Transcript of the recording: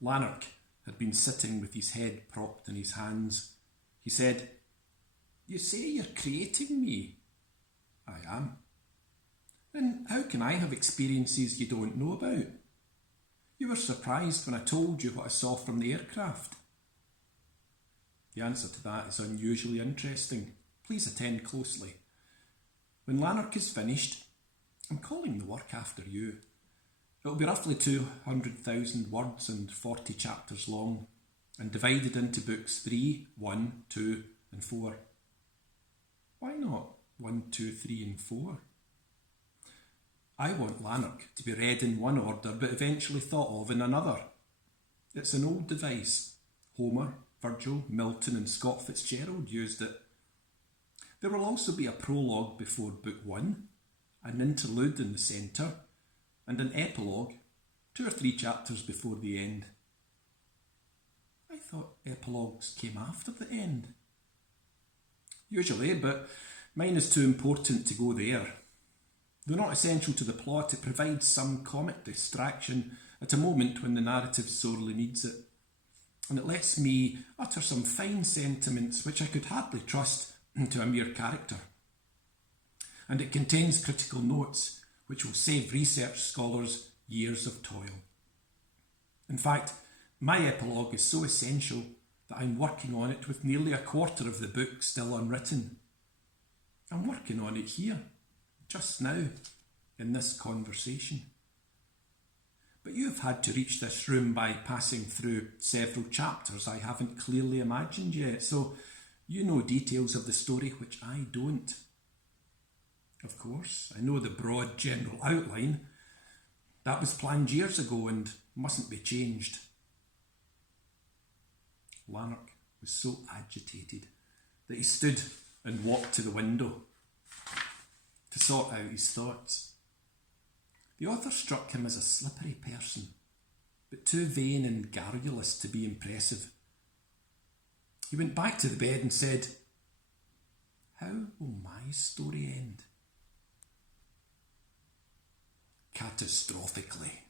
Lanark had been sitting with his head propped in his hands. He said, "You say you're creating me?" "I am." "Then how can I have experiences you don't know about? You were surprised when I told you what I saw from the aircraft." The answer to that is unusually interesting. Please attend closely. When Lanark is finished, I'm calling the work after you. It will be roughly 200,000 words and 40 chapters long, and divided into books 3, 1, 2 and 4. Why not 1, 2, 3 and 4? I want Lanark to be read in one order but eventually thought of in another. It's an old device. Homer, Virgil, Milton and Scott Fitzgerald used it. There will also be a prologue before book 1, an interlude in the centre, and an epilogue 2 or 3 chapters before the end. I thought epilogues came after the end. Usually, but mine is too important to go there. Though not essential to the plot, it provides some comic distraction at a moment when the narrative sorely needs it. And it lets me utter some fine sentiments which I could hardly trust to a mere character. And it contains critical notes which will save research scholars years of toil. In fact, my epilogue is so essential that I'm working on it with nearly a quarter of the book still unwritten. I'm working on it here, just now, in this conversation. But you have had to reach this room by passing through several chapters I haven't clearly imagined yet, so you know details of the story which I don't. Of course, I know the broad general outline. That was planned years ago and mustn't be changed. Lanark was so agitated that he stood and walked to the window to sort out his thoughts. The author struck him as a slippery person, but too vain and garrulous to be impressive. He went back to the bed and said, "How will my story end?" "Catastrophically,"